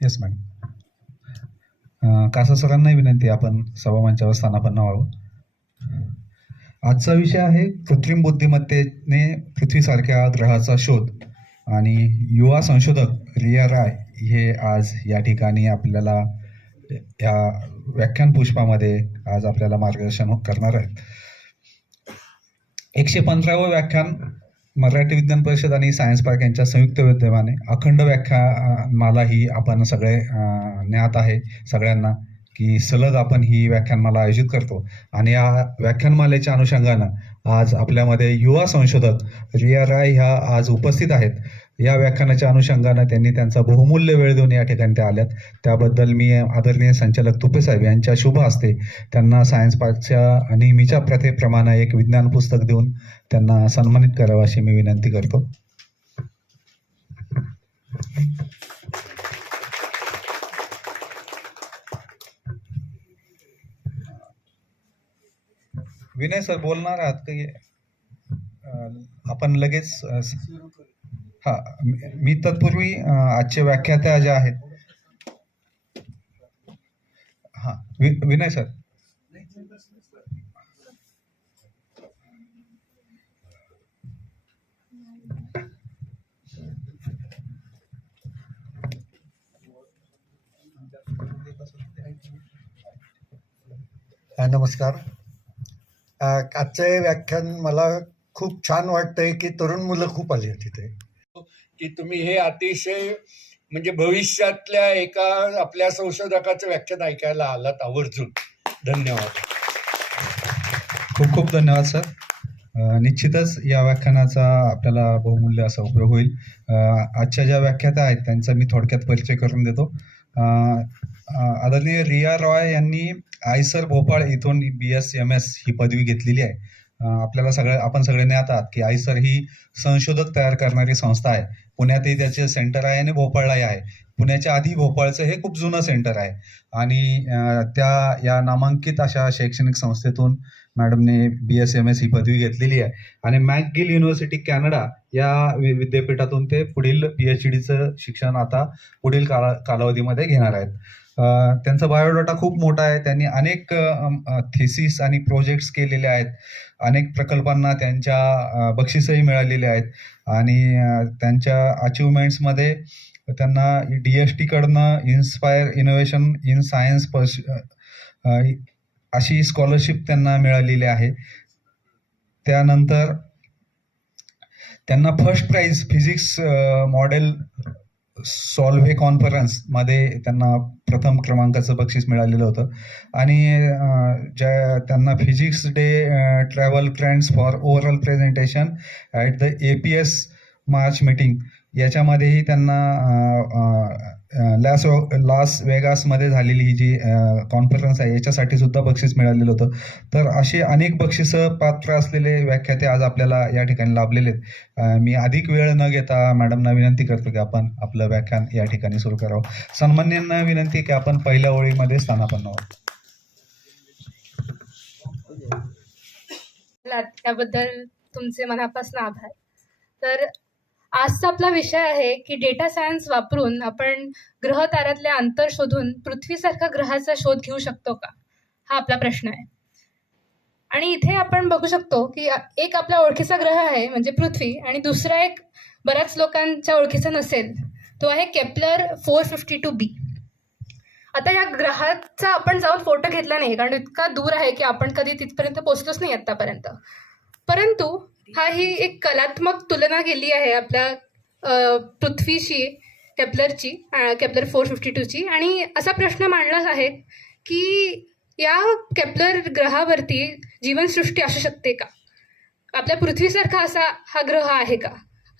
Yes madam कासा सरांनाही विनंती आपण सभामंचावर स्थानापन्न व्हावं. आजचा विषय आहे कृत्रिम बुद्धिमत्तेने पृथ्वीसारख्या ग्रहाचा शोध. आणि युवा संशोधक रिया राय हे आज या ठिकाणी आपल्याला या व्याख्यान पुष्पामध्ये आज आपल्याला मार्गदर्शन करणार आहेत. एकशे पंधरावं व्याख्यान मराठी विज्ञान परिषद आणि सायन्स पार्क यांच्या संयुक्त विद्यमाने अखंड व्याख्यानमाला ही आपण सगळे ज्ञात आहे सगळ्यांना की सलग आपण ही व्याख्यानमाला आयोजित करतो. आणि या व्याख्यानमालेच्या अनुषंगानं आज आपल्यामध्ये युवा संशोधक रिया राय ह्या आज उपस्थित आहेत. या व्याख्यानाच्या अनुषंगानं त्यांनी त्यांचा बहुमूल्य वेळ देऊन या ठिकाणी त्या आल्यात. त्याबद्दल मी आदरणीय संचालक तुपे साहेब यांच्या शुभ असते त्यांना सायन्स पार्कच्या नेहमीच्या प्रथेप्रमाणे एक विज्ञान पुस्तक देऊन त्यांना सन्मानित करावं अशी मी विनंती करतो. विनय सर बोलणार आहात की आपण लगेच मी- मी तत्पूर्वी आजचे व्याख्यात्या ज्या आहेत हा विनय सर. नमस्कार. आजचे व्याख्यान मला खूप छान वाटतंय की तरुण मुलं खूप आली आहेत तिथे. की तुम्ही हे अतिशय म्हणजे भविष्यातल्या एका आपल्या संशोधकाचं व्याख्यान ऐकायला आलात आवर्जून. धन्यवाद. खूप खूप धन्यवाद सर. निश्चितच या व्याख्यानाचा आपल्याला बहुमूल्य असा उपयोग होईल. आजच्या ज्या व्याख्याता आहेत त्यांचा मी थोडक्यात परिचय करून देतो. आदरणीय रिया रॉय यांनी आयसर भोपाळ इथून बी एस एम एस ही पदवी घेतलेली आहे. आपल्याला सगळं आपण सगळे ज्ञात आहात की आयसर ही संशोधक तयार करणारी संस्था आहे. पुण्यातही त्याचे सेंटर आहे आणि भोपाळलाही आहे. पुण्याच्या आधी भोपाळचं हे खूप जुनं सेंटर आहे. आणि त्या या नामांकित अशा शैक्षणिक संस्थेतून मॅडमने बी एस एम एस ही पदवी घेतलेली आहे. आणि मॅकगिल युनिव्हर्सिटी कॅनडा या वि- विद्यापीठातून ते पुढील पी एच डीचं शिक्षण आता पुढील काला कालावधीमध्ये घेणार आहेत. त्यांचा बायोडाटा खूप मोठा आहे. त्यांनी अनेक थेसिस आणि प्रोजेक्ट्स केलेले आहेत. अनेक प्रकल्पांना त्यांच्या अ, बक्षिसही मिळालेले आहेत. आणि त्यांच्या अचिव्हमेंट्समध्ये त्यांना डी एस टीकडनं इन्स्पायर इनोव्हेशन इन सायन्स पर्स अशी स्कॉलरशिप त्यांना मिळालेली आहे. त्यानंतर त्यांना first prize physics model Solvay कॉन्फरन्समध्ये त्यांना प्रथम क्रमांकाचं बक्षीस मिळालेलं होतं. आणि ज्या त्यांना physics day travel trends for overall presentation at the A P S March meeting याच्यामध्येही त्यांना लॅस लास वेगासमध्ये झालेली ही जी कॉन्फरन्स आहे याच्यासाठी सुद्धा बक्षीस मिळालेलं होतं. तर असे अनेक बक्षिसं पात्र असलेले व्याख्याते आज आपल्याला या ठिकाणी लाभलेले आहेत. मी अधिक वेळ न घेता मॅडमना विनंती करतो की आपण आपलं व्याख्यान या ठिकाणी सुरू करावं. सन्मान्यांना विनंती की आपण पहिल्या ओळीमध्ये स्थानापन्न व्हावं. त्याबद्दल तुमचे मनापासून आभार. तर आजचा आपला विषय आहे की डेटा सायन्स वापरून आपण ग्रह ताऱ्यातले अंतर शोधून पृथ्वीसारख्या ग्रहाचा शोध घेऊ शकतो का? हा आपला प्रश्न आहे. आणि इथे आपण बघू शकतो की एक आपला ओळखीचा ग्रह आहे म्हणजे पृथ्वी आणि दुसरा एक बऱ्याच लोकांच्या ओळखीचा नसेल तो आहे Kepler four fifty two B. आता या ग्रहाचा आपण जाऊन फोटो घेतला नाही कारण इतका दूर आहे की आपण कधी तिथपर्यंत पोहोचलोच नाही आत्तापर्यंत परंतु हा ही एक कलात्मक तुलना केली आहे आपल्या पृथ्वीशी केप्लरची अ, केप्लर फोर फिफ्टी टूची. आणि असा प्रश्न मांडलाच आहे की या केप्लर ग्रहावरती जीवनसृष्टी असू शकते का? आपल्या पृथ्वीसारखा असा हा ग्रह आहे का?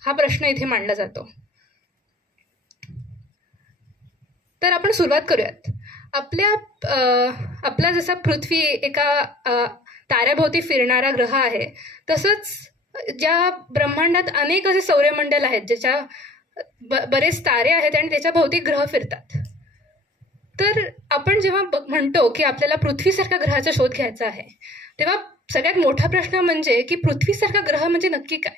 हा प्रश्न इथे मांडला जातो. तर आपण सुरुवात करूयात. आपल्या आपला जसा पृथ्वी एका ताऱ्याभोवती फिरणारा ग्रह आहे तसंच ज्या ब्रह्मांडात अनेक असे सौर्यमंडल आहेत ज्याच्या ब बरेच तारे आहेत आणि त्याच्या भोवती ग्रह फिरतात. तर आपण जेव्हा म्हणतो की आपल्याला पृथ्वीसारख्या ग्रहाचा शोध घ्यायचा आहे तेव्हा सगळ्यात मोठा प्रश्न म्हणजे की पृथ्वीसारखा ग्रह म्हणजे नक्की काय?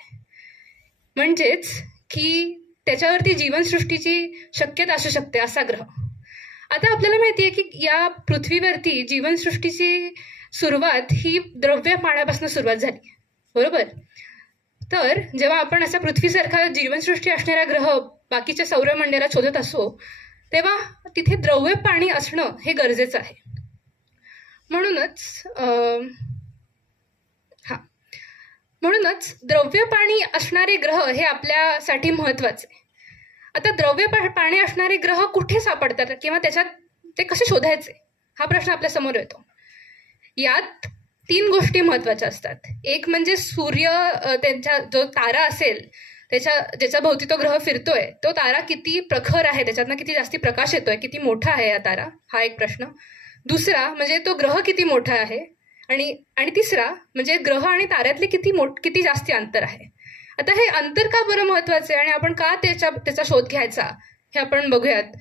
म्हणजेच की त्याच्यावरती जीवनसृष्टीची शक्यता असू शकते असा ग्रह. आता आपल्याला माहिती आहे की या पृथ्वीवरती जीवनसृष्टीची सुरुवात ही द्रव्य पाण्यापासून सुरुवात झाली. बरोबर? तर जेव्हा आपण असा पृथ्वीसारखा जीवनसृष्टी असणारा ग्रह बाकीच्या सौरमंडलात शोधत असो तेव्हा तिथे द्रव्य पाणी असणं हे गरजेचं आहे. म्हणूनच हां हा. म्हणूनच द्रव्य पाणी असणारे ग्रह हे आपल्यासाठी महत्त्वाचे आहे. आता द्रव्य पा- पाणी असणारे ग्रह कुठे सापडतात? किंवा त्याच्यात ते कसे शोधायचे? हा प्रश्न आपल्यासमोर येतो. यात तीन गोष्टी महत्त्वाच्या असतात. एक म्हणजे सूर्य त्यांच्या जो तारा असेल त्याच्या ज्याच्या भोवती तो ग्रह फिरतोय तो तारा किती प्रखर आहे त्याच्यातनं किती जास्ती प्रकाश येतोय किती मोठा आहे या तारा? हा एक प्रश्न. दुसरा म्हणजे तो ग्रह किती मोठा आहे? आणि आणि तिसरा म्हणजे ग्रह आणि ताऱ्यातले किती मोठ किती जास्ती अंतर आहे? आता हे अंतर का बरं महत्वाचं आहे आणि आपण का त्याच्या त्याचा शोध घ्यायचा? हे आपण बघूयात.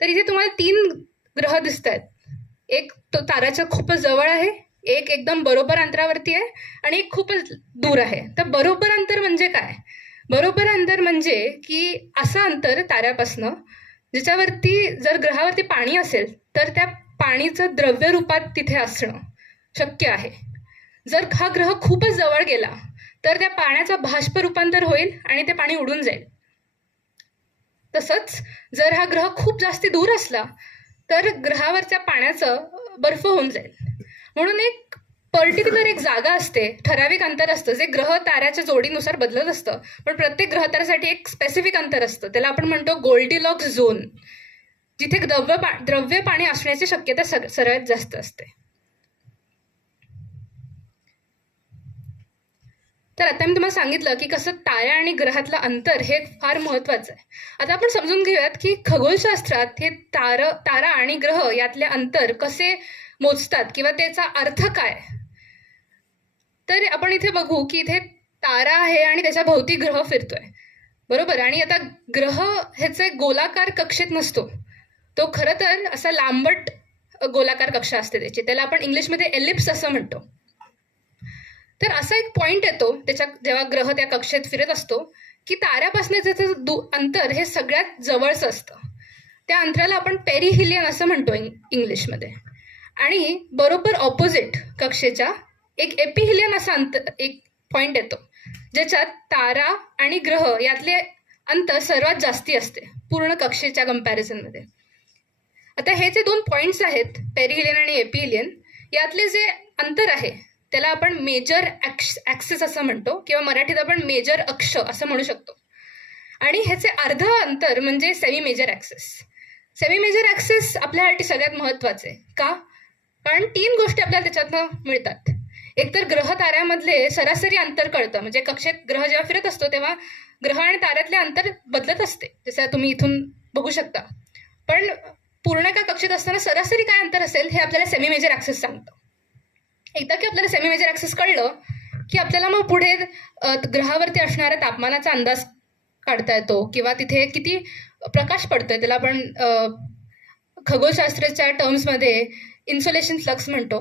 तर इथे तुम्हाला तीन ग्रह दिसत आहेत एक तो ताराच्या खूपच जवळ आहे. एक एकदम बरोबर अंतरावरती आहे आणि एक खूपच दूर आहे. तर बरोबर अंतर म्हणजे काय? बरोबर अंतर म्हणजे की असं अंतर ताऱ्यापासनं ज्याच्यावरती जर ग्रहावरती पाणी असेल तर त्या पाणीचं द्रव्य रूपात तिथे असणं शक्य आहे. जर हा ग्रह खूपच जवळ गेला तर त्या पाण्याचं भाष्प रूपांतर होईल आणि ते पाणी उडून जाईल. तसंच जर हा ग्रह खूप जास्ती दूर असला तर ग्रहावरच्या पाण्याचं बर्फ होऊन जाईल. म्हणून एक पर्टिक्युलर एक जागा असते ठराविक अंतर असतं जे ग्रह ताऱ्याच्या जोडीनुसार बदलत असतं. पण प्रत्येक ग्रह ताऱ्यासाठी एक स्पेसिफिक अंतर असतं. त्याला आपण म्हणतो गोल्डीलॉक्स झोन जिथे द्रव्य पा द्रव्य पाणी असण्याची शक्यता सर्वात जास्त असते. तर आता मी तुम्हाला सांगितलं की कसं ताऱ्या आणि ग्रहातलं अंतर हे फार महत्वाचं आहे. आता आपण समजून घेऊयात की खगोलशास्त्रात हे तार तारा आणि ग्रह यातले अंतर कसे मोजतात किंवा त्याचा अर्थ काय? तर आपण इथे बघू की इथे तारा आहे आणि त्याच्या भोवती ग्रह फिरतोय. बरोबर? आणि आता ग्रह ह्याचे गोलाकार कक्षेत नसतो. तो खरं तर असा लांबट गोलाकार कक्षा असते त्याची. त्याला आपण इंग्लिशमध्ये एलिप्स असं म्हणतो. तर असा एक पॉइंट येतो त्याच्या जेव्हा ग्रह त्या कक्षेत फिरत असतो की ताऱ्यापासून त्याचं दु अंतर हे सगळ्यात जवळचं असतं. त्या अंतराला आपण पेरिहिलियन असं म्हणतो इंग्लिशमध्ये. आणि बरोबर ऑपोजिट कक्षेच्या एक एपिहिलियन असा अंतर एक पॉइंट येतो ज्याच्यात तारा आणि ग्रह यातले अंतर सर्वात जास्ती असते पूर्ण कक्षेच्या कम्पॅरिझनमध्ये आता हे जे दोन पॉईंट्स आहेत पेरिहिलियन आणि एपिहिलियन यातले जे अंतर आहे त्याला आपण मेजर ॲक्स ॲक्सेस असं म्हणतो किंवा मराठीत आपण मेजर अक्ष असं म्हणू शकतो. आणि ह्याचे अर्ध अंतर म्हणजे semi major axes semi major axes आपल्यासाठी सगळ्यात महत्त्वाचे आहे का? कारण तीन गोष्टी आपल्याला त्याच्यातनं मिळतात. एकतर ग्रह ताऱ्यामधले सरासरी अंतर कळतं. म्हणजे कक्षेत ग्रह जेव्हा फिरत असतो तेव्हा ग्रह आणि ताऱ्यातले अंतर बदलत असते. जसं तुम्ही इथून बघू शकता. पण पूर्ण का कक्षेत असताना सरासरी काय अंतर असेल हे आपल्याला सेमी मेजर ॲक्सेस सांगतं. एकदा की आपल्याला सेमी मेजर ॲक्सेस कळलं की आपल्याला मग पुढे ग्रहावरती असणाऱ्या तापमानाचा अंदाज काढता येतो किंवा तिथे किती प्रकाश पडतोय. त्याला आपण खगोलशास्त्राच्या टर्म्समध्ये इन्सुलेशन फ्लक्स म्हणतो.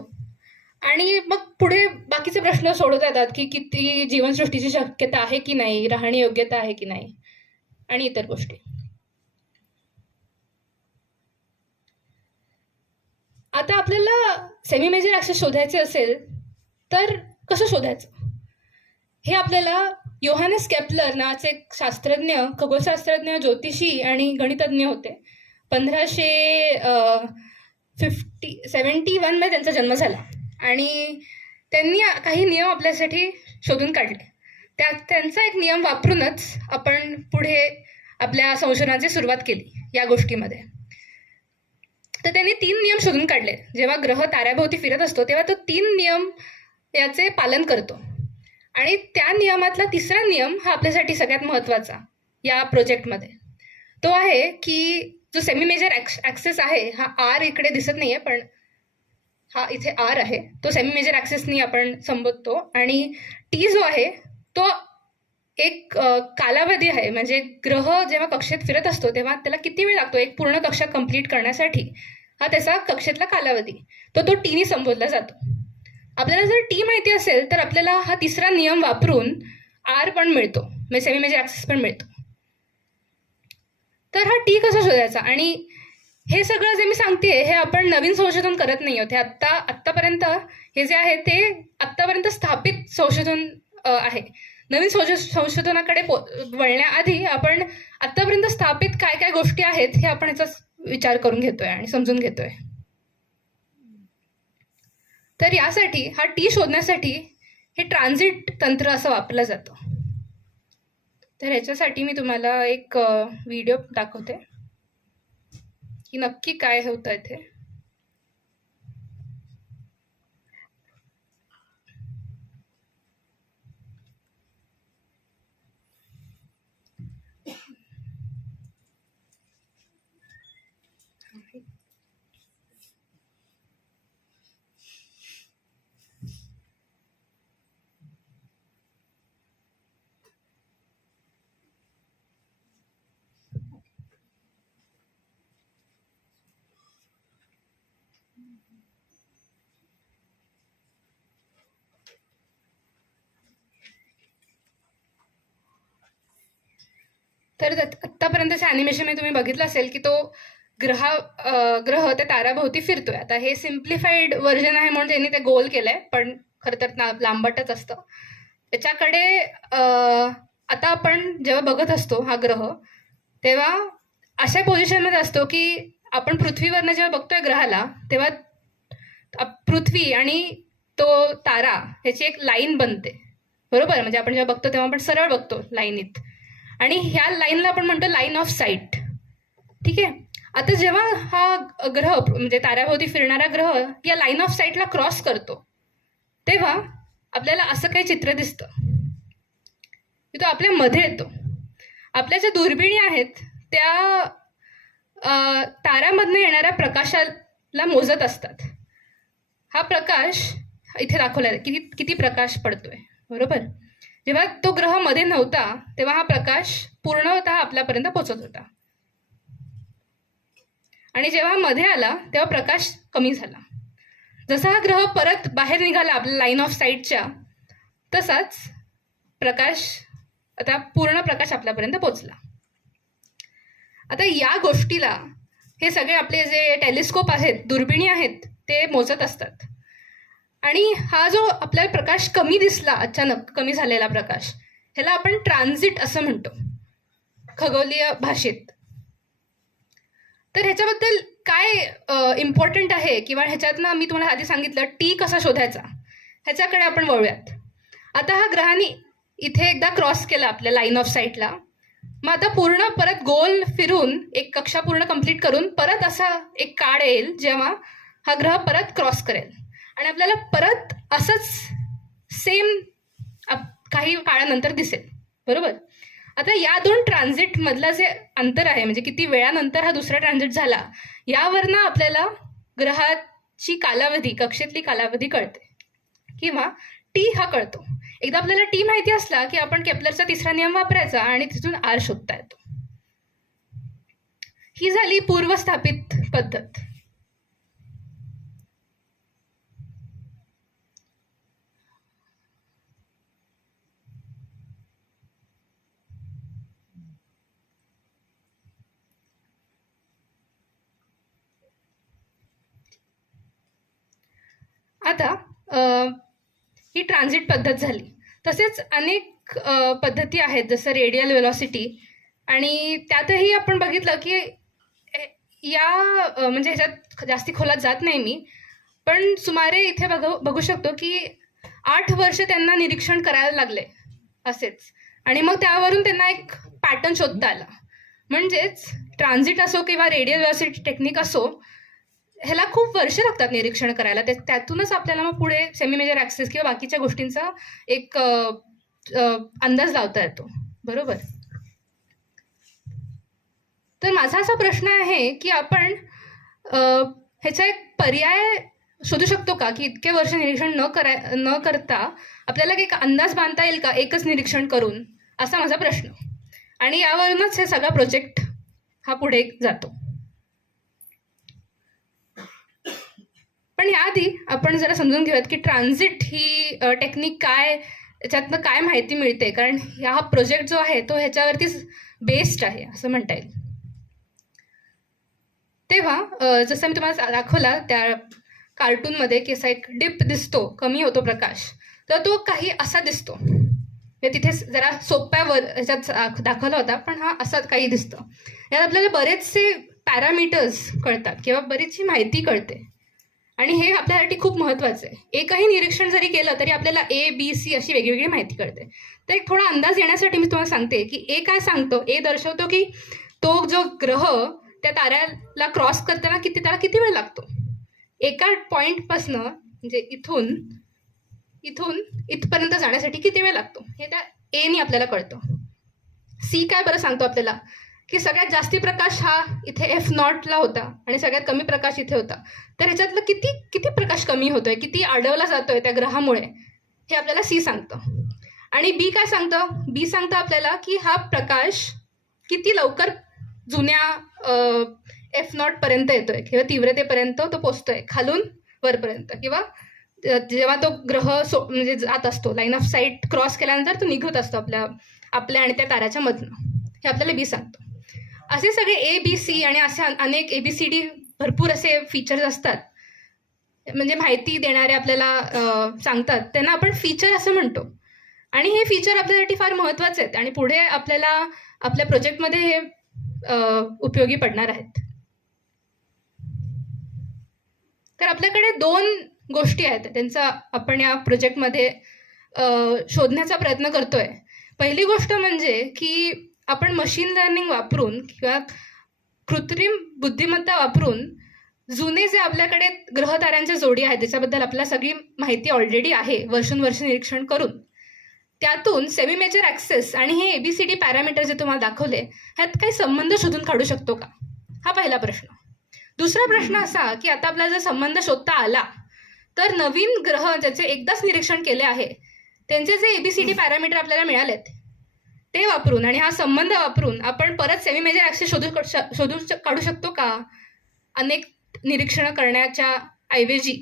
आणि मग पुढे बाकीचे प्रश्न सोडवता येतात की किती जीवनसृष्टीची शक्यता आहे की नाही राहणी योग्यता आहे की नाही आणि इतर गोष्टी. आता आपल्याला सेमी मेजर ॲक्सेस शोधायचे असेल तर कसं शोधायचं? हे आपल्याला योहानस कॅपलर नावाचे एक शास्त्रज्ञ खगोलशास्त्रज्ञ ज्योतिषी आणि गणितज्ञ होते. पंधराशे फिफ्टी सेवन्टी वनमध्ये त्यांचा जन्म झाला. आणि त्यांनी काही नियम आपल्यासाठी शोधून काढले. त्यात त्यांचा एक नियम वापरूनच आपण पुढे आपल्या संशोधनाची सुरुवात केली या गोष्टीमध्ये. तर त्यांनी तीन नियम शोधून काढले. जेव्हा ग्रह ताऱ्याभोवती फिरत असतो तेव्हा तो तीन नियम याचे पालन करतो. आणि त्या नियमातला तिसरा नियम हा आपल्यासाठी सगळ्यात महत्त्वाचा या प्रोजेक्टमध्ये तो आहे की जो सेमी मेजर ॲक्स ॲक्सेस आहे हा आर इकडे दिसत नाही आहे पण हा इथे आर आहे. तो सेमी मेजर ॲक्सेसनी आपण संबोधतो. आणि टी जो आहे तो एक कालावधी आहे. म्हणजे ग्रह जेव्हा कक्षेत फिरत असतो तेव्हा त्याला किती वेळ लागतो? एक पूर्ण कक्षा कंप्लीट करण्यासाठी. हा त्याचा कक्षेतला कालावधी. तो तो टीने संबोधला जातो. आपल्याला जर टी माहिती असेल तर आपल्याला हा तिसरा नियम वापरून आर पण मिळतो. म्हणजे सेमी मेजर ॲक्सेस पण मिळतो. तर हा टी कसा शोधायचा? आणि हे सगळं जे मी सांगते हे आपण नवीन संशोधन करत नाही आहोत. हे आत्ता आत्तापर्यंत हे जे आहे ते आत्तापर्यंत स्थापित संशोधन आहे. नवीन संशो संशोधनाकडे पो वळण्याआधी आपण आत्तापर्यंत स्थापित काय काय गोष्टी आहेत हे आपण याचा विचार करून घेतोय आणि समजून घेतोय. तर यासाठी हा टी शोधण्यासाठी हे ट्रान्झिट तंत्र असं वापरलं जातं. तर ह्याच्यासाठी मी तुम्हाला एक व्हिडिओ दाखवते की नक्की काय होतं इथे तर आत्तापर्यंतचे ॲनिमेशन तुम्ही बघितलं असेल की तो ग्रहा ग्रह त्या ताराभोवती फिरतोय. आता हे सिम्प्लिफाईड व्हर्जन आहे म्हणून त्यांनी ते गोल केलंय पण खरं तर लांबटच असतं. त्याच्याकडे आता आपण जेव्हा बघत असतो हा ग्रह तेव्हा अशा पोझिशनमध्ये असतो की आपण पृथ्वीवरनं जेव्हा बघतोय ग्रहाला तेव्हा पृथ्वी आणि तो तारा ह्याची एक लाईन बनते. बरोबर? म्हणजे आपण जेव्हा बघतो तेव्हा आपण सरळ बघतो लाईनीत. आणि ह्या लाईनला आपण म्हणतो लाईन ऑफ साईट. ठीक आहे? आता जेव्हा हा ग्रह म्हणजे ताऱ्याभोवती फिरणारा ग्रह या लाईन ऑफ साईटला क्रॉस करतो तेव्हा आपल्याला असं काही चित्र दिसतं. की तो आपल्या मध्ये येतो. आपल्या ज्या दुर्बिणी आहेत त्या तारामधनं येणाऱ्या प्रकाशाला मोजत असतात. हा प्रकाश इथे दाखवला आहे किती किती प्रकाश पडतोय. बरोबर? जेव्हा तो ग्रहमध्ये नव्हता तेव्हा हा प्रकाश पूर्णतः आपल्यापर्यंत पोचत होता. आणि जेव्हा मध्ये आला तेव्हा प्रकाश कमी झाला. जसा हा ग्रह परत बाहेर निघाला आपल्या लाईन ऑफ साईटच्या तसाच प्रकाश आता पूर्ण प्रकाश आपल्यापर्यंत पोचला आता या गोष्टीला हे सगळे आपले जे टेलिस्कोप आहेत दुर्बिणी आहेत ते मोजत असतात. आणि हा जो आपल्याला प्रकाश कमी दिसला अचानक कमी झालेला प्रकाश ह्याला आपण ट्रान्झिट असं म्हणतो खगोलीय भाषेत. तर ह्याच्याबद्दल काय इम्पॉर्टंट आहे किंवा ह्याच्यातनं मी तुम्हाला आधी सांगितलं टी कसा शोधायचा ह्याच्याकडे आपण वळूयात. आता हा ग्रहाने इथे एकदा क्रॉस केला आपल्या लाईन ऑफ साईटला मग आता पूर्ण परत गोल फिरून एक कक्षा पूर्ण कंप्लीट करून परत असा एक काळ येईल जेव्हा हा ग्रह परत क्रॉस करेल. आणि आपल्याला परत असंच सेम काही काळानंतर दिसेल. बरोबर? आता या दोन ट्रान्झिटमधला जे अंतर आहे म्हणजे किती वेळानंतर हा दुसरा ट्रान्झिट झाला यावरनं आपल्याला ग्रहाची कालावधी कक्षेतली कालावधी कळते. किंवा टी हा कळतो. एकदा आपल्याला टी माहिती असला की आपण केपलरचा तिसरा नियम वापरायचा आणि तिथून आर शोधता येतो. ही झाली पूर्वस्थापित पद्धत. आता ही ट्रान्झिट पद्धत झाली. तसेच अनेक पद्धती आहेत जसं रेडियल वेलॉसिटी आणि त्यातही आपण बघितलं की या म्हणजे ह्याच्यात जास्ती खोलात जात नाही मी. पण सुमारे इथे बघू बघू शकतो की आठ वर्ष त्यांना निरीक्षण करायला लागले असेच. आणि मग त्यावरून त्यांना एक पॅटर्न शोधता आला. म्हणजेच ट्रान्झिट असो किंवा रेडियल वेलॉसिटी टेक्निक असो ह्याला खूप वर्ष लागतात निरीक्षण करायला. त्यातूनच आपल्याला मग पुढे सेमी मेजर ॲक्सेस किंवा बाकीच्या गोष्टींचा एक अंदाज लावता येतो. बरोबर? तर माझा असा प्रश्न आहे की आपण ह्याचा एक पर्याय शोधू शकतो का? की इतके वर्ष निरीक्षण न कराय न करता आपल्याला एक अंदाज बांधता येईल का? एकच निरीक्षण करून? असा माझा प्रश्न. आणि यावरूनच हे सगळा प्रोजेक्ट हा पुढे जातो. पण याआधी आपण जरा समजून घेऊयात की ट्रान्झिट ही टेक्निक काय याच्यातनं काय माहिती मिळते? कारण हा प्रोजेक्ट जो आहे तो ह्याच्यावरतीच बेस्ड आहे असं म्हणता येईल. तेव्हा जसं मी तुम्हाला दाखवला त्या कार्टूनमध्ये की असा एक डिप दिसतो कमी होतो प्रकाश तर तो काही असा दिसतो. म्हणजे तिथे जरा सोप्यावर ह्याच्यात दाख- दाखवला होता पण हा असा काही दिसतं. यात आपल्याला बरेचसे पॅरामीटर्स कळतात किंवा बरीचशी माहिती कळते. आणि हे आपल्यासाठी खूप महत्त्वाचं आहे. एकही निरीक्षण जरी केलं तरी आपल्याला ए बी सी अशी वेगवेगळी माहिती कळते. तर एक थोडा अंदाज येण्यासाठी मी तुम्हाला सांगते की ए काय सांगतो? ए दर्शवतो की तो जो ग्रह त्या ताऱ्याला क्रॉस करताना किती त्याला किती वेळ लागतो? एका पॉईंटपासनं म्हणजे इथून इथून इथपर्यंत जाण्यासाठी किती वेळ लागतो? हे त्या एनी आपल्याला कळतं. सी काय बरं सांगतो आपल्याला? की सगळ्यात जास्ती प्रकाश हा इथे एफ नॉटला होता आणि सगळ्यात कमी प्रकाश इथे होता. तर ह्याच्यातलं किती किती प्रकाश कमी होतोय किती अडवला जातोय त्या ग्रहामुळे? हे आपल्याला सी सांगतं. आणि बी काय सांगतं? बी सांगतं आपल्याला की हा प्रकाश किती लवकर जुन्या एफ नॉटपर्यंत येतोय. किंवा तीव्रतेपर्यंत तो पोचतोय खालून वरपर्यंत. किंवा जेव्हा तो ग्रह सो म्हणजे जात असतो लाईन ऑफ साईट क्रॉस केल्यानंतर तो निघत असतो आपल्या आपल्या आणि त्या ताऱ्याच्या मधनं. हे आपल्याला बी सांगतो. असे सगळे ए बी सी आणि असे अनेक ए बी सी डी भरपूर असे फीचर्स असतात. म्हणजे माहिती देणारे आपल्याला सांगतात. त्यांना आपण फीचर असं म्हणतो. आणि हे फीचर आपल्यासाठी फार महत्त्वाचे आहेत. आणि पुढे आपल्याला आपल्या प्रोजेक्टमध्ये हे उपयोगी पडणार आहेत. तर आपल्याकडे दोन गोष्टी आहेत त्यांचा आपण या प्रोजेक्टमध्ये शोधण्याचा प्रयत्न करतोय. पहिली गोष्ट म्हणजे की आपण मशीन लर्निंग वापरून किंवा कृत्रिम बुद्धिमत्ता वापरून जुने जे आपल्याकडे ग्रहताऱ्यांच्या जोडी आहेत त्याच्याबद्दल आपल्याला सगळी माहिती ऑलरेडी आहे वर्षानुवर्ष निरीक्षण करून. त्यातून सेमी मेजर ॲक्सेस आणि हे एबीसीडी पॅरामीटर जे तुम्हाला दाखवले ह्यात काही संबंध शोधून काढू शकतो का? हा पहिला प्रश्न. दुसरा प्रश्न असा की आता आपला जर संबंध शोधता आला तर नवीन ग्रह ज्याचे एकदाच निरीक्षण केले आहे त्यांचे जे एबीसीडी पॅरामीटर आपल्याला मिळालेत ते वापरून आणि हा संबंध वापरून आपण परत सेमी मेजर ॲक्सेस शोधू शोधू काढू शकतो का? अनेक निरीक्षणं करण्याच्या ऐवजी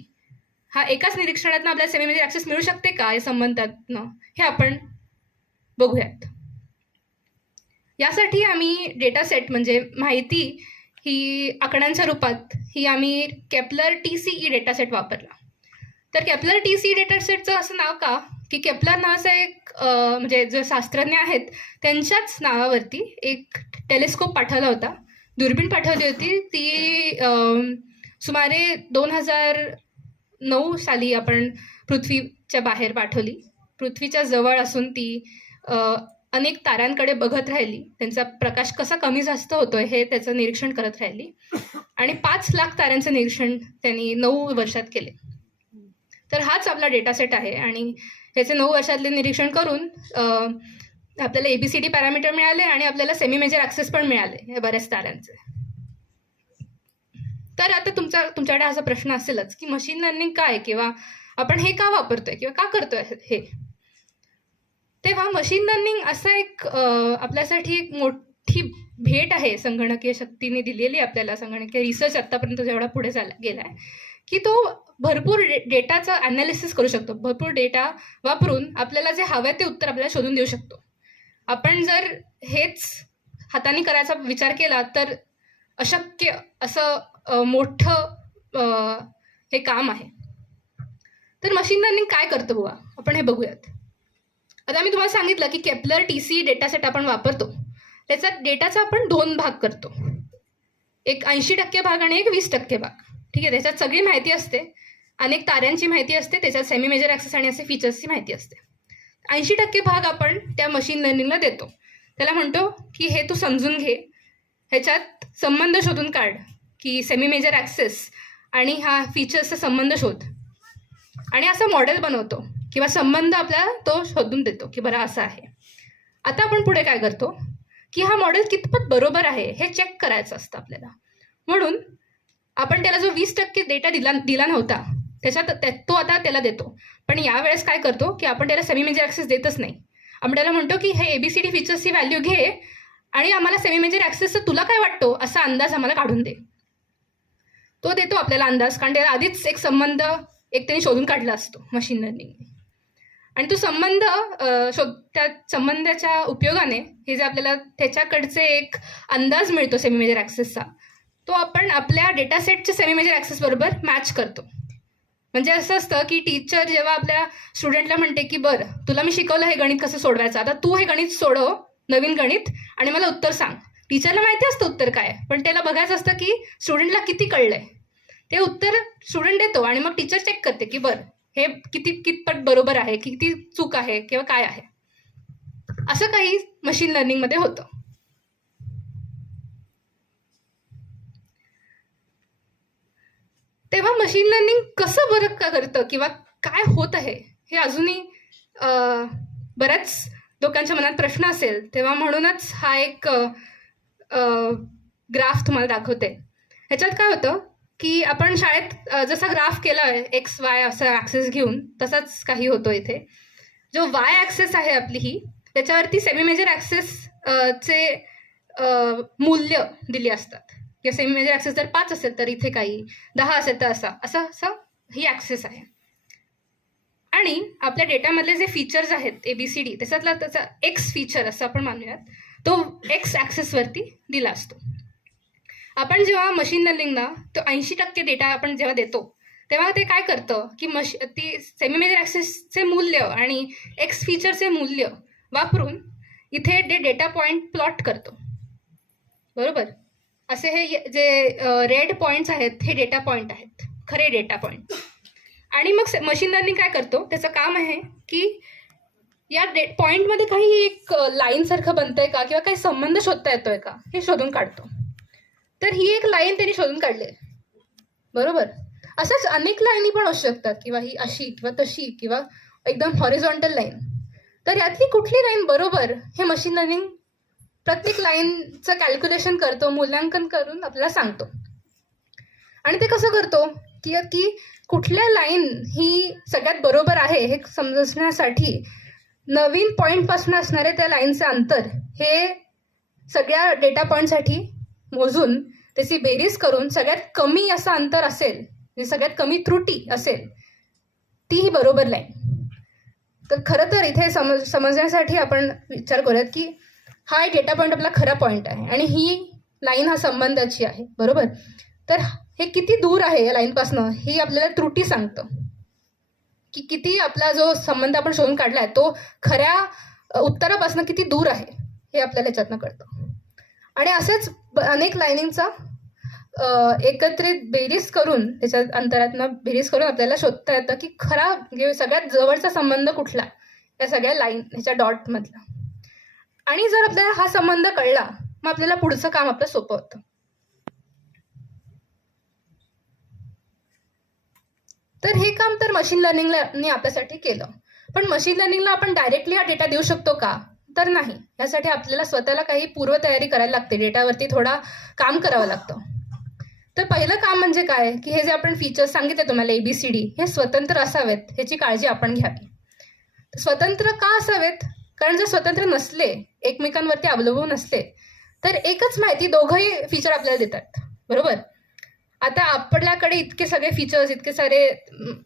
हा एकाच निरीक्षणातनं आपल्याला सेमी मेजर ॲक्सेस मिळू शकते का या संबंधातनं? हे आपण बघूयात. यासाठी आम्ही डेटा सेट म्हणजे माहिती ही आकड्यांच्या रूपात ही आम्ही Kepler T C E data set वापरला. तर केपलर टी सी डेटा सेटचं असं नाव का? की केपलर नावाचा एक म्हणजे जे शास्त्रज्ञ आहेत त्यांच्याच नावावरती एक टेलिस्कोप पाठवला होता. दुर्बीण पाठवली होती. ती सुमारे दोन हजार नऊ साली आपण पृथ्वीच्या बाहेर पाठवली. पृथ्वीच्या जवळ असून ती अनेक ताऱ्यांकडे बघत राहिली. त्यांचा प्रकाश कसा कमी जास्त होतोय हे त्याचं निरीक्षण करत राहिली. आणि पाच लाख ताऱ्यांचं निरीक्षण त्यांनी नऊ वर्षात केले. तर हाच आपला डेटा सेट आहे. आणि ह्याचे नऊ वर्षातले निरीक्षण करून आपल्याला A B C D parameter मिळाले आणि आपल्याला सेमी मेजर ॲक्सेस पण मिळाले या बऱ्याच ताऱ्यांचे. तर आता तुमचा तुमच्याकडे असा प्रश्न असेलच की मशीन लर्निंग काय? किंवा आपण हे का वापरतोय? किंवा का करतोय हे? तेव्हा मशीन लर्निंग असा एक आपल्यासाठी एक मोठी भेट आहे संगणकीय शक्तीने दिलेली आपल्याला संगणकीय रिसर्च आत्तापर्यंत जेवढा पुढे झाला गेला आहे की तो भरपूर डे डेटाचं ॲनालिसिस करू शकतो. भरपूर डेटा वापरून आपल्याला जे हवं आहे ते उत्तर आपल्याला शोधून देऊ शकतो. आपण जर हेच हाताने करायचा विचार केला तर अशक्य असं मोठं हे काम आहे. तर मशीन लर्निंग काय करतं बुवा? आपण हे बघूयात. आता मी तुम्हाला सांगितलं की Kepler T C data set आपण वापरतो. त्याचा डेटाचा आपण दोन भाग करतो. एक ऐंशी टक्के भाग आणि एक वीस टक्के भाग. ठीक आहे त्याच्यात सगळी माहिती असते. अनेक ताऱ्यांची माहिती असते त्याच्यात सेमी मेजर ॲक्सेस आणि असे फीचर्सची माहिती असते. ऐंशी टक्के भाग आपण त्या मशीन लर्निंगला देतो. त्याला म्हणतो की हे तू समजून घे. ह्याच्यात संबंध शोधून काढ की सेमी मेजर ॲक्सेस आणि हा फीचर्सचा संबंध शोध. आणि असं मॉडेल बनवतो किंवा संबंध आपल्याला तो शोधून देतो की बरं असं आहे. आता आपण पुढे काय करतो की हा मॉडेल कितपत बरोबर आहे हे चेक करायचं असतं आपल्याला. म्हणून आपण त्याला जो वीस टक्के डेटा दिला दिला नव्हता त्याच्यात त्या- तो आता त्याला देतो. पण यावेळेस काय करतो की आपण त्याला सेमी मेजर ॲक्सेस देतच नाही. आपण त्याला म्हणतो की हे एबीसीडी फीचर्सची व्हॅल्यू घे आणि आम्हाला सेमी मेजर ॲक्सेसचं तुला काय वाटतो? असा अंदाज आम्हाला काढून दे. तो देतो आपल्याला अंदाज कारण त्याला आधीच एक संबंध एक त्यांनी शोधून काढला असतो मशीन लर्निंगने आणि तो संबंध शोध त्या संबंधाच्या उपयोगाने हे जे आपल्याला त्याच्याकडचे एक अंदाज मिळतो सेमी मेजर ॲक्सेसचा तो आपण आपल्या डेटा सेटच्या सेमी मेजर ॲक्सेसबरोबर मॅच करतो. म्हणजे असं असतं की टीचर जेव्हा आपल्या स्टुडंटला म्हणते की बरं तुला मी शिकवलं हे गणित कसं सोडवायचं? आता तू हे गणित सोडव नवीन गणित आणि मला उत्तर सांग. टीचरला माहिती असतं उत्तर काय आहे, पण त्याला बघायचं असतं की स्टुडंटला किती कळलंय. ते उत्तर स्टुडंट देतो आणि मग टीचर चेक करते की बरं हे किती कितपट बरोबर आहे किती चूक आहे किंवा काय आहे? असं काही मशीन लर्निंगमध्ये होतं तेव्हा मशीन लर्निंग कसं बरं का करतं किंवा काय होत आहे हे अजूनही बऱ्याच लोकांच्या मनात प्रश्न असेल तेव्हा म्हणूनच हा एक ग्राफ तुम्हाला दाखवते. ह्याच्यात काय होतं की आपण शाळेत जसा ग्राफ केला आहे एक्स वाय असा ॲक्सेस घेऊन तसाच काही होतो इथे. जो वाय ॲक्सेस आहे आपली ही त्याच्यावरती सेमी मेजर ॲक्सेस चे मूल्य दिली असतात. किंवा सेमी मेजर ॲक्सेस जर पाच असेल तर इथे काही दहा असेल तर असा. असं असं ही ॲक्सेस आहे. आणि आपल्या डेटामधले जे फीचर्स आहेत ए बी सी डी त्याच्यातला त्याचा एक्स फीचर असं आपण मानूयात तो एक्स ॲक्सेसवरती दिला असतो. आपण जेव्हा मशीन लर्निंगना तो ऐंशी टक्के डेटा आपण जेव्हा देतो तेव्हा ते काय करतं? की मश ती सेमी मेजर ॲक्सेसचे मूल्य आणि एक्स फीचरचे मूल्य वापरून इथे ते डेटा पॉईंट प्लॉट करतो. बरोबर? असे हे जे रेड पॉईंट्स आहेत हे डेटा पॉईंट आहेत. खरे डेटा पॉईंट आणि मग मशीन लर्निंग काय करतो? त्याचं काम आहे की या डे पॉईंटमध्ये काही एक लाईनसारखं बनतंय का? किंवा काही संबंध शोधता येतोय का? हे शोधून काढतो. तर ही एक लाईन त्यांनी शोधून काढली आहे. बरोबर? असंच अनेक लाईनी पण असू शकतात. किंवा ही अशी किंवा तशी किंवा एकदम हॉरिझॉन्टल लाईन तर यातली कुठली लाईन बरोबर हे मशीन लर्निंग प्रत्येक लाईनचं कॅल्क्युलेशन करतो मूल्यांकन करून आपल्याला सांगतो. आणि ते कसं करतो? की की कुठल्या लाईन ही सगळ्यात बरोबर आहे हे समजण्यासाठी नवीन पॉईंटपासून असणारे त्या लाईनचं अंतर हे सगळ्या डेटा पॉईंटसाठी मोजून त्याची बेरीज करून सगळ्यात कमी असं अंतर असेल म्हणजे सगळ्यात कमी त्रुटी असेल ती ही बरोबर लाईन. तर खरं तर इथे समज समजण्यासाठी आपण विचार करूयात की हा एक डेटा पॉईंट आपला खरा पॉईंट आहे. आणि ही लाईन हा संबंधाची आहे. बरोबर? तर हे किती दूर आहे या लाईनपासनं ही आपल्याला त्रुटी सांगतं. की किती आपला जो संबंध आपण शोधून काढला आहे तो खऱ्या उत्तरापासून किती दूर आहे? हे आपल्याला याच्यातनं कळतं. आणि असंच अनेक लाईनिंगचा एकत्रित बेरीज करून त्याच्या अंतरातनं बेरीज करून आपल्याला शोधता येतं की खरा म्हणजे सगळ्यात जवळचा संबंध कुठला? या सगळ्या लाईन ह्याच्या डॉटमधला आणि जर आपल्याला हा संबंध कळला मग आपल्याला पुढचं काम आपलं सोपं होतं. तर हे काम तर मशीन लर्निंगने आपल्यासाठी केलं. पण मशीन लर्निंगला आपण डायरेक्टली हा डेटा देऊ शकतो का? तर नाही. यासाठी आपल्याला स्वतःला काही पूर्वतयारी करायला लागते. डेटावरती थोडा काम करावं लागतं. तर पहिलं काम म्हणजे काय? की हे जे आपण फीचर्स सांगितले तुम्हाला एबीसीडी हे स्वतंत्र असावेत ह्याची काळजी आपण घ्यावी. स्वतंत्र का असावेत? कारण जर स्वतंत्र नसले एकमेकांवरती अवलंबून असले तर एकच माहिती दोघंही फीचर आपल्याला देतात. बरोबर? आता आपल्याकडे इतके सगळे फीचर्स इतके सारे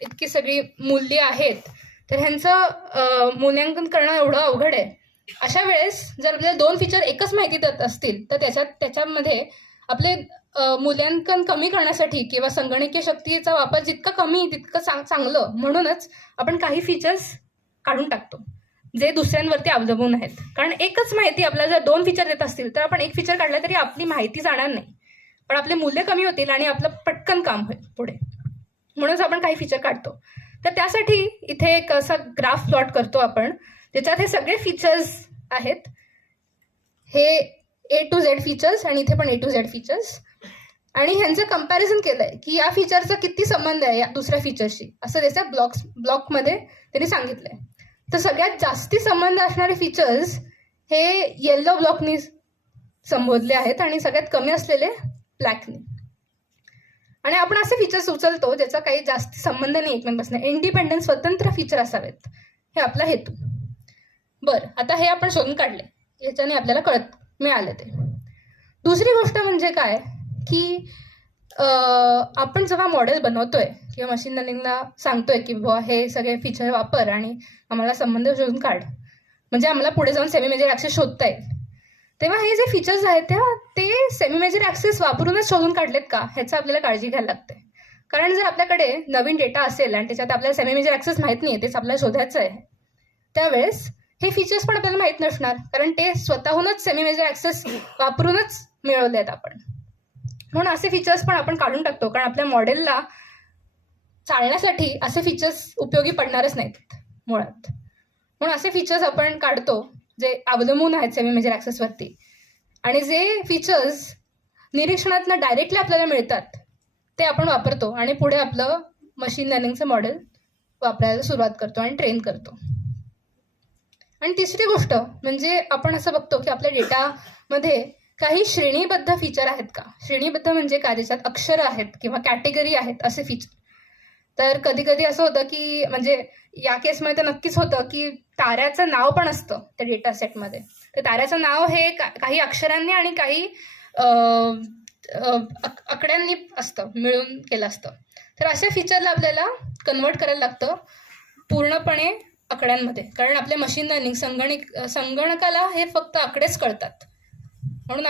इतकी सगळी मूल्य आहेत तर ह्यांचं मूल्यांकन करणं एवढं अवघड आहे. अशा वेळेस जर आपल्याला दोन फीचर एकच माहिती देत असतील तर त्याच्यात त्याच्यामध्ये आपले मूल्यांकन कमी करण्यासाठी किंवा संगणकीय शक्तीचा वापर जितका कमी तितकं चांग चांगलं म्हणूनच आपण काही फीचर्स काढून टाकतो. जे दुसऱ्यांवरती अवलंबून आहेत. कारण एकच माहिती आपल्याला जर दोन फीचर देत असतील तर आपण एक फीचर काढला तरी आपली माहिती जाणार नाही. पण आपले मूल्य कमी होतील आणि आपलं पटकन काम होईल पुढे. म्हणूनच आपण काही फीचर काढतो. तर त्यासाठी इथे एक असा ग्राफ प्लॉट करतो आपण त्याच्यात हे सगळे फीचर्स आहेत. हे ए टू झेड फीचर्स आणि इथे पण ए टू झेड फीचर्स आणि ह्यांचं कंपॅरिझन केलं आहे की या फीचरचा किती संबंध आहे या दुसऱ्या फीचरशी असं त्याच्या ब्लॉक्स ब्लॉकमध्ये त्यांनी सांगितलंय. तर सगळ्यात जास्ती संबंध असणारे फीचर्स हे येल्लो ब्लॉकनी संबोधले आहेत आणि सगळ्यात कमी असलेले ब्लॅकनी आणि आपण असे फीचर्स उचलतो ज्याचा काही जास्त संबंध नाही एकमेकांपासून. इंडिपेंडंट स्वतंत्र फीचर असावेत. हे आपला हेतू. बरं आता हे आपण शोधून काढले. याच्याने आपल्याला कळत मिळालं ते. दुसरी गोष्ट म्हणजे काय? की आपण जेव्हा मॉडेल बनवतोय किंवा मशीन लर्निंगला सांगतोय की बुवा हे सगळे फीचर वापर आणि आम्हाला संबंध शोधून काढ. म्हणजे आम्हाला पुढे जाऊन सेमी मेजर ॲक्सेस शोधता येईल तेव्हा हे जे फीचर्स आहेत तेव्हा ते सेमी मेजर ॲक्सेस वापरूनच शोधून काढलेत का? ह्याचं आपल्याला काळजी घ्यायला लागते. कारण जर आपल्याकडे नवीन डेटा असेल आणि त्याच्यात आपल्याला सेमी मेजर ॲक्सेस माहीत नाही तेच आपल्याला शोधायचं आहे त्यावेळेस हे फीचर्स पण आपल्याला माहीत नसणार. कारण ते स्वतःहूनच सेमी मेजर ॲक्सेस वापरूनच मिळवले आहेत आपण. म्हणून असे फीचर्स पण आपण काढून टाकतो. कारण आपल्या मॉडेलला चालण्यासाठी असे फीचर्स उपयोगी पडणारच नाहीत मुळात. म्हणून असे फीचर्स आपण काढतो जे अवलंबून आहेत सेमी मेजर ॲक्सेसवरती आणि जे फीचर्स निरीक्षणातनं डायरेक्टली आपल्याला मिळतात ते आपण वापरतो आणि पुढे आपलं मशीन लर्निंगचं मॉडेल वापरायला सुरुवात करतो आणि ट्रेन करतो. आणि तिसरी गोष्ट म्हणजे आपण असं बघतो की आपल्या डेटामध्ये काही श्रेणीबद्ध फीचर आहेत का? श्रेणीबद्ध म्हणजे काय ज्याच्यात अक्षरं आहेत किंवा कॅटेगरी आहेत असे फीचर तर कधी कधी असं होतं की म्हणजे या केसमध्ये तर नक्कीच होतं की ताऱ्याचं नाव पण असतं त्या डेटा सेटमध्ये तर ताऱ्याचं नाव हे का काही अक्षरांनी आणि काही आकड्यांनी असतं मिळून केलं असतं. तर अशा फीचरला आपल्याला कन्वर्ट करायला लागतं पूर्णपणे आकड्यांमध्ये. कारण आपल्या मशीन लर्निंग संगणक संगणकाला हे फक्त आकडेच कळतात. म्हणून